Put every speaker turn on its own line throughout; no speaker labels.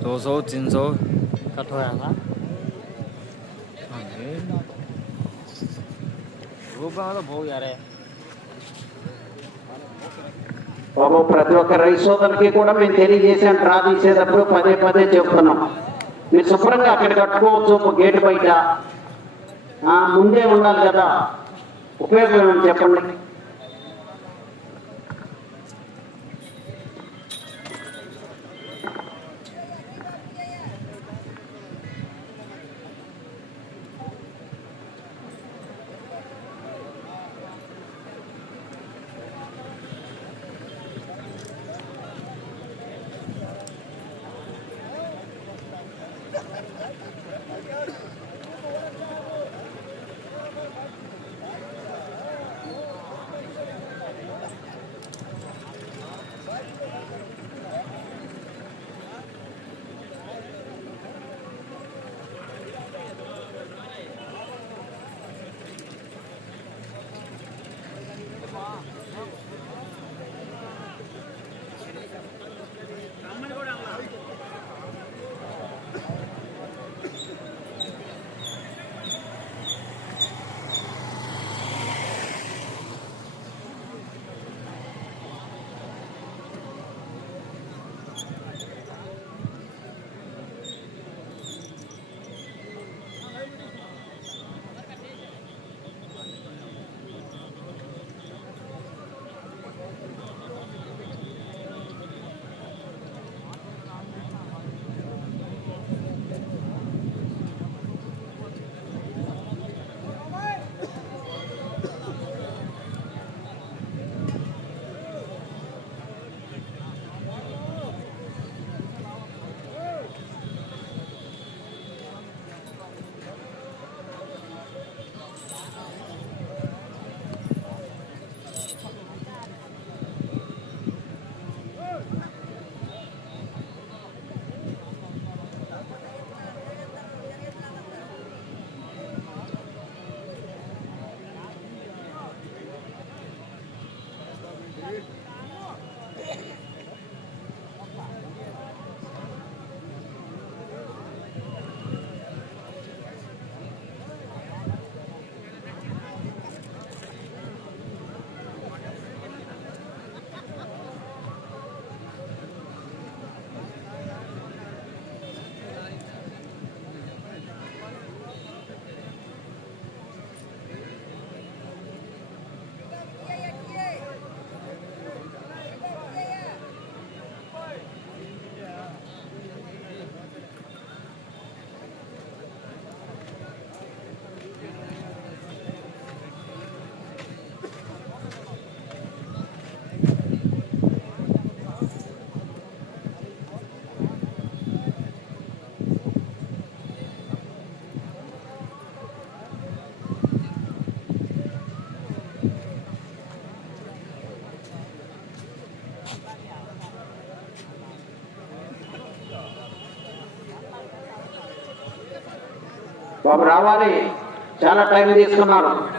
दो सौ तीन सौ
कट होया था
రూపాయలు तो बहुत यार है
బాబు ప్రతి ఒక్క రైతు సోదరులకి కూడా మేము తెలియజేసాం డ్రా తీసేటప్పుడు పదే పదే చెప్తున్నాం మీరు శుభ్రంగా అక్కడ కట్టుకోవచ్చు ఒక గేటు బయట ఆ, ముందే ఉండాలి కదా ఉపయోగం ఏమని చెప్పండి రావాలి. చాలా టైం తీసుకున్నారు.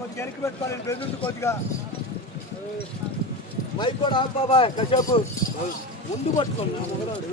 కొంచెం వెనక్కి పెట్టుకోవాలి. బెదిరింది కొద్దిగా. మైక్ కూడా ఆఫ్ బాబాయ్ కసేపు. ముందు పట్టుకోండి. నా మొగడాడు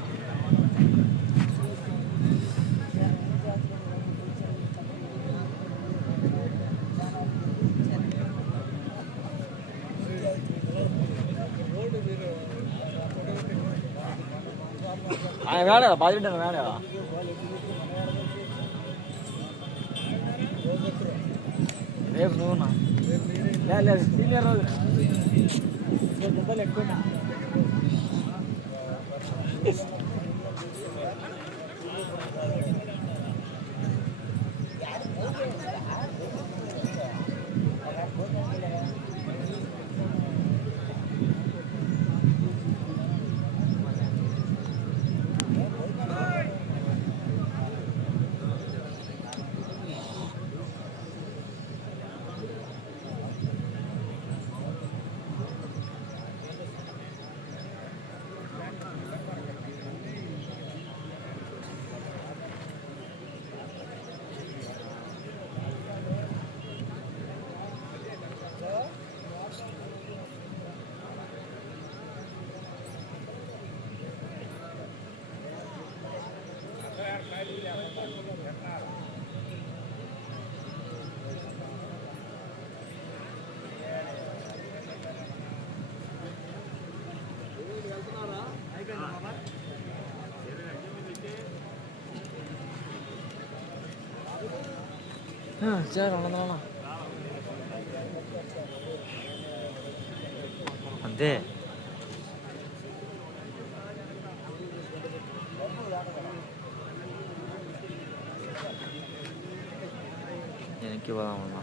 వేడదా బాధ్యత వేడదా రేపు నువ్వునా లేదు లేదు సీనియర్ రోజు ఎక్కువ 嗯，接着了，了。なんで。
എനിക്ക് പറയാമല്ല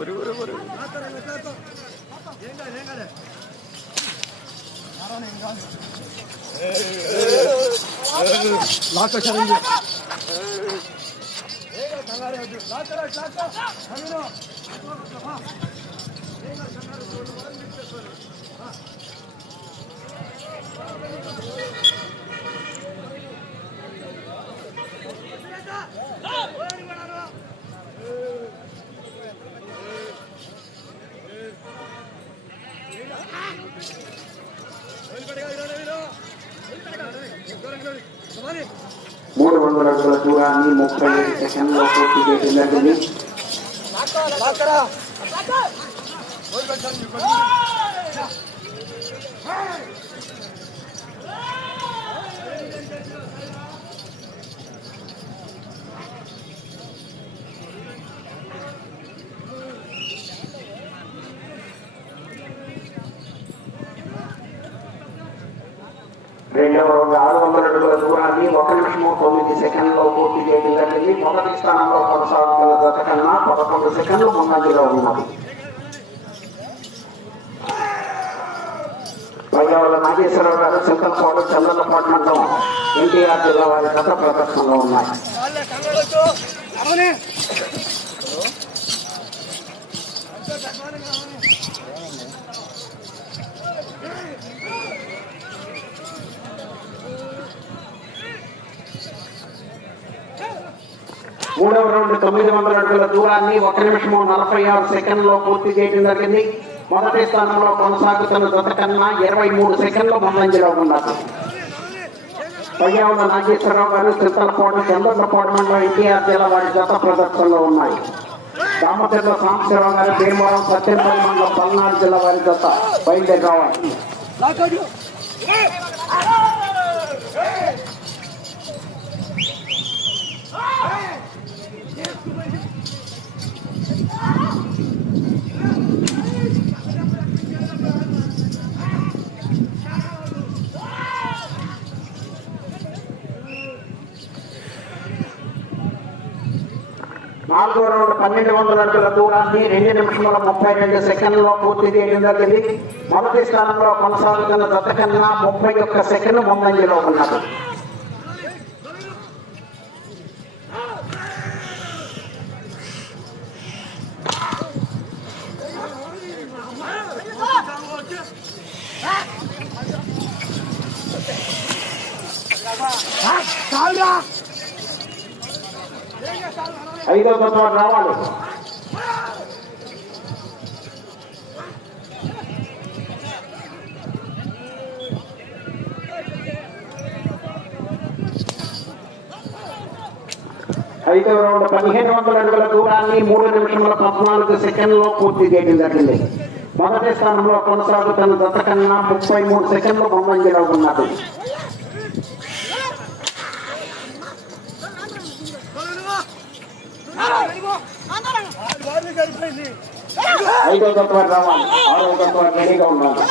ഒരു ഒരു ഒരു 라카 챌린지. 내가 당하려 라카라 라카. 당연히. వందల అడుగుల దూరాన్ని ముప్పై ఏడు సెకండ్లో పూర్తి చేయడం జరిగింది రెండవ రెండు ఆరు వందల అడుగుల దూరాన్ని ఒక నిమిషము తొమ్మిది సెకండ్లో పూర్తి చేయడం జరిగింది. మొదటి స్థానంలో కొనసాగుతున్న గత కన్నా పదకొండు సెకండ్లు ముందంజలో ఉన్నది. పయ్యావుల నాగేశ్వరరావు గారు చింతలపాడు చంద్రలపాడు మండలం ఎన్టీఆర్ జిల్లా వారి గత ప్రదర్శనలో ఉన్నాయి. మూడవ రౌండ్ తొమ్మిది వందల అడుగుల దూరాన్ని ఒక నిమిషము నలభై ఆరు సెకండ్లో పూర్తి చేయడం జరిగింది. మొదటి స్థానంలో కొనసాగుతున్న జత కన్నా ఇరవై మూడు సెకండ్లు ముందంజలో ఉన్నారు. పయ్యావుల నాగేశ్వరరావు గారు చిత్తలపోవడం చంద్రపోవడం మండలం ఎన్టీఆర్ జిల్లా వారి జత ప్రదర్శనలో ఉన్నాయి. రామచంద్ర సాంబశివరావు గారు భీమవరం సత్యపల్లి మండలం పల్నాడు జిల్లా వారి జత బయలుదేరి రావాలి. నాలుగో రౌండ్ పన్నెండు వందల అడుగుల దూరాన్ని రెండు నిమిషముల ముప్పై రెండు సెకండ్లో పూర్తి చేయడం జరిగింది మొదటి స్థానంలో కొనసాగుతున్న జత కన్నా ముప్పై ఒక్క సెకండ్ ముందంజలో
ఉన్నారు
ఐదో తత్వం రావాలి. ఐదో రౌండ్ పదిహేను వందల అడుగుల దూరాన్ని మూడు నిమిషముల పద్నాలుగు సెకండ్లో పూర్తి చేయడం జరిగింది. మొదటి స్థానంలో కొనసాగుతున్న దశ కన్నా ముప్పై మూడు సెకండ్లు ముందంజలో ఉన్నది. ఐదో తత్వం రావాలి ఆరో తత్వం రెడీగా ఉండాలి.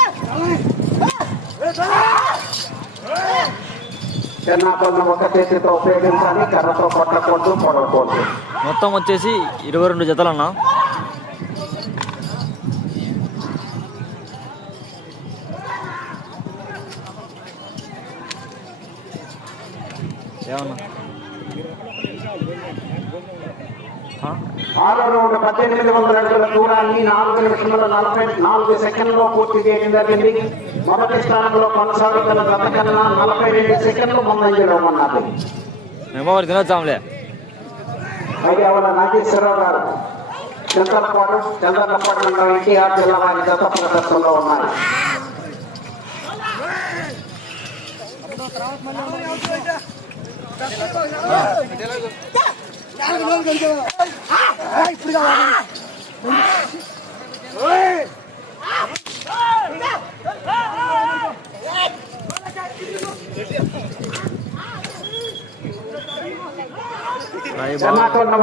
చిన్నపన్న ఒక చేతితో ఉపయోగించాలి కర్రతో కొట్టకూడదు పొడవకూడదు.
మొత్తం వచ్చేసి ఇరవై రెండు జతలు అన్న
రౌండ్ వందల అడుగుల దూరాన్ని నాలుగు నిమిషముల నలభై నాలుగు సెకండ్లో పూర్తి చేయడం జరిగింది మొదటి స్థానంలో కొనసాగుతున్న గత కన్నా నలభై రెండు సెకండ్లు ముందంజలో ఉన్నది
మేము మరి తినొచ్చాంలే
నాగేశ్వరరావు గారు చంద్రపాడు చంద్రపాడు మండలం ఎన్టీఆర్ జిల్లా వారి గత ప్రదర్శనలో ఉన్నాయి
ఇప్పుడు కావాలి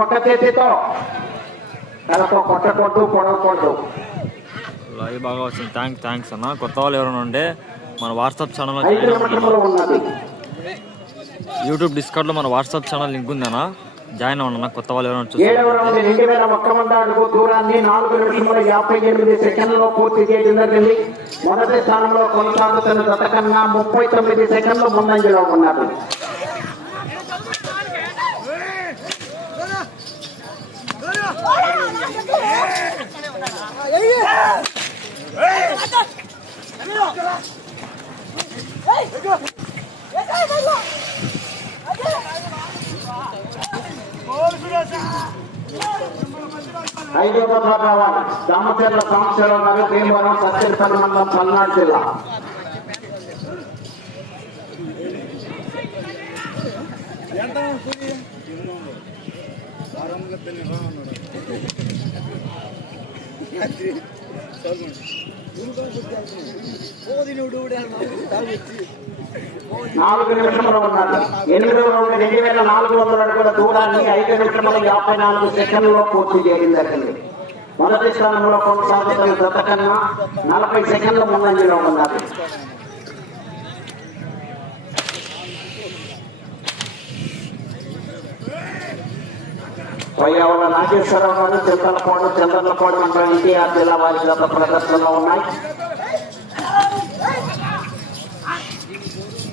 ఒక చేతితో కర్రతో కొట్టకూడదు పొడవకూడదు
రాయి బాగా వచ్చింది. థ్యాంక్స్ థ్యాంక్స్ అన్న. కొత్త వాళ్ళు ఎవరైనా ఉంటే మన వాట్సాప్ ఛానల్ యూట్యూబ్ డిస్కౌంట్లో మన వాట్సాప్ ఛానల్ లింక్ ఉందన్న. జాయిన్ అవ్వండి కొత్త వాళ్ళు ఎవరైనా
ఏడవ రౌండ్ రెండు వేల ఒక్క వంద అడుగు దూరాన్ని నాలుగు నిమిషముల యాభై ఎనిమిది సెకండ్లలో పూర్తి చేయడం జరిగింది. మొదటి స్థానంలో కొనసాగుతున్న గత కన్నా ముప్పై తొమ్మిది సెకండ్లు ముందంజలో ఉన్నారు. ఐదో పట్ల రావాలి దామచర్ల సాంబశివరావు గారు భీమవరం సత్యపల్లి మండలం పల్నాడు జిల్లా.
ఎంత
నాలుగు నిమిషంలో ఉన్నారు. ఎనిమిదవ రౌండ్ రెండు వేల నాలుగు వందల అడుగుల దూరాన్ని ఐదు నిమిషముల యాభై నాలుగు సెకండ్లో పూర్తి చేయడం జరిగింది. మొదటి స్థానంలో కొనసాగుతున్న గత కన్నా నలభై సెకండ్ల ముందంజలో ఉన్నారు. వైయవల నాగేశ్వరరావు గారు చింతలపాడు చంద్రలపాడు మండలం ఎన్టీఆర్ జిల్లా వారి గత ప్రదర్శనలో ఉన్నాయి.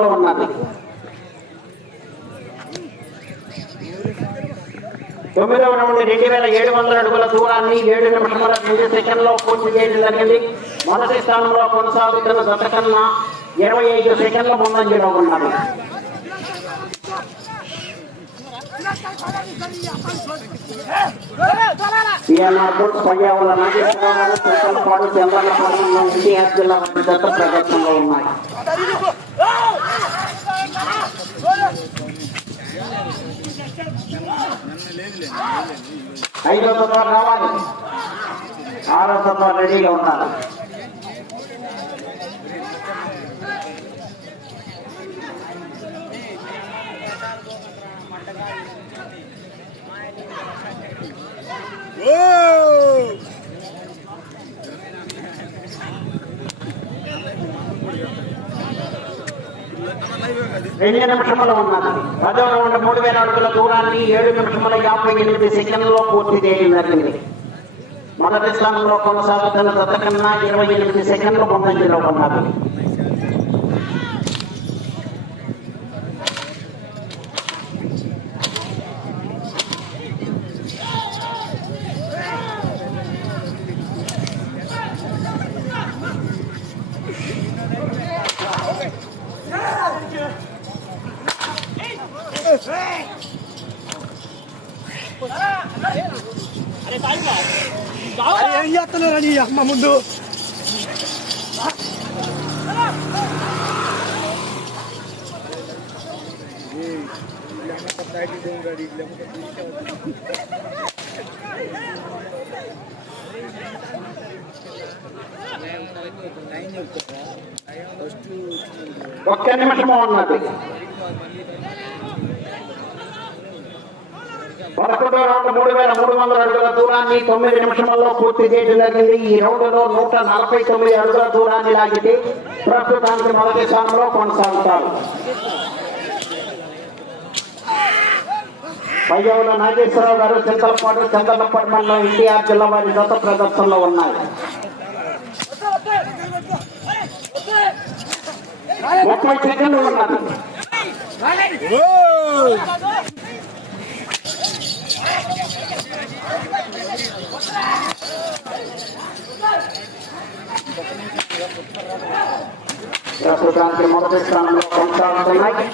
నిమిషంలో ఉన్నది. తొమ్మిదవ రౌండ్ రెండు వేల ఏడు వందల అడుగుల దూరాన్ని ఏడు నిమిషముల రెండు సెకండ్లో పూర్తి చేయడం జరిగింది. మొదటి స్థానంలో కొనసాగుతున్న గత కన్నా ఇరవై ఐదు సెకండ్ల ముందంజలో ఉన్నది. సిఎన్ఆర్ బుల్స్ పయ్యావుల నాగేశ్వరరావు గారు ఎన్టీఆర్ జిల్లా వారి జత ప్రదర్శనలో ఉన్నాయి. ఐదో రావాలి. ఆరో తత్వ రెడీగా ఉన్నారు రెండు నిమిషములు ఉన్నది పదో రౌండ్ మూడు వేల అడుగుల దూరాన్ని ఏడు నిమిషముల యాభై ఎనిమిది సెకండ్లో పూర్తి చేయడం జరిగింది మొదటి స్థానంలో కొనసాగుతున్న జత ఇరవై ఎనిమిది సెకండ్లు ముందంజలో ఉన్నది
ఏం చేస్తున్నారా నీ అమ్మ ముందు
ఒక్క నిమిషము ఉన్నది పదకొండో రౌండ్ మూడు వేల మూడు వందల అడుగుల దూరాన్ని తొమ్మిది నిమిషముల్లో పూర్తి చేయడం జరిగింది. ఈ రౌండ్లో నూట నలభై తొమ్మిది అడుగుల దూరాన్ని లాగితే ప్రస్తుతానికి మొదటి స్థానంలో కొనసాగుతారు. పయ్యవుల నాగేశ్వరరావు గారు చింతలపాడు చంద్రలపాడు మండలం ఎన్టీఆర్ జిల్లా వారి దత్త ప్రదర్శనలో ఉన్నాయి. ముప్పై సెకండ్లు ఉన్నారు. ప్రస్తుతానికి మొదటి స్థానంలో కొనసాగుతున్నాయి.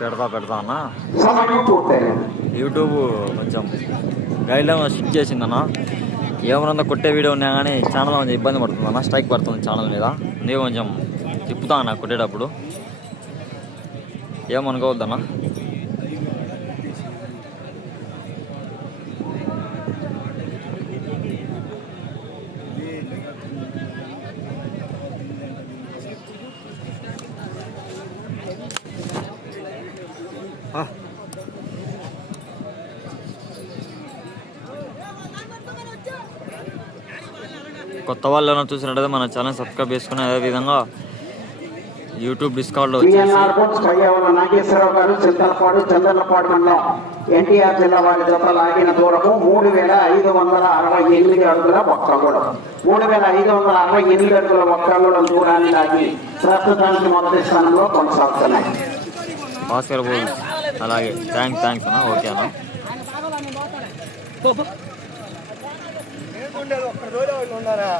పెడతా పెడతా అన్న. యూట్యూబ్ కొంచెం గైడ్లైన్ స్ట్రిక్ చేసిందన్న. ఏమన్నా కొట్టే వీడియో ఉన్నా కానీ ఛానల్ కొంచెం ఇబ్బంది పడుతుంది అన్న స్ట్రైక్ పడుతుంది ఛానల్ మీద. నేను కొంచెం తిప్పుతా అన్న కొట్టేటప్పుడు. ఏమనుకోవద్దన్నా కొత్త వాళ్ళు ఏమైనా చూసినట్టయితే మన ఛానల్ సబ్స్క్రైబ్ చేసుకుని అదేవిధంగా యూట్యూబ్
బోర్డ్స్ పయ్యవుల నాగేశ్వరరావు గారు చింతలపాడు మండలం ఎన్టీఆర్ జిల్లా వారి జత లాగిన దూరము మూడు వేల ఐదు వందల అరవై ఎనిమిది అడుగుల ఒక్కగూడెం మూడు వేల ఐదు వందల అరవై ఎనిమిది అడుగుల ఒక్కగూడెం దూరాన్ని లాగి ప్రస్తుతానికి మొదటి స్థానంలో కొనసాగుతున్నాయి.
భాస్కర్ అలాగే థ్యాంక్స్ థ్యాంక్స్ అన్న. ఓకే అన్న.
ఒక్క రోజు ఉన్నారా?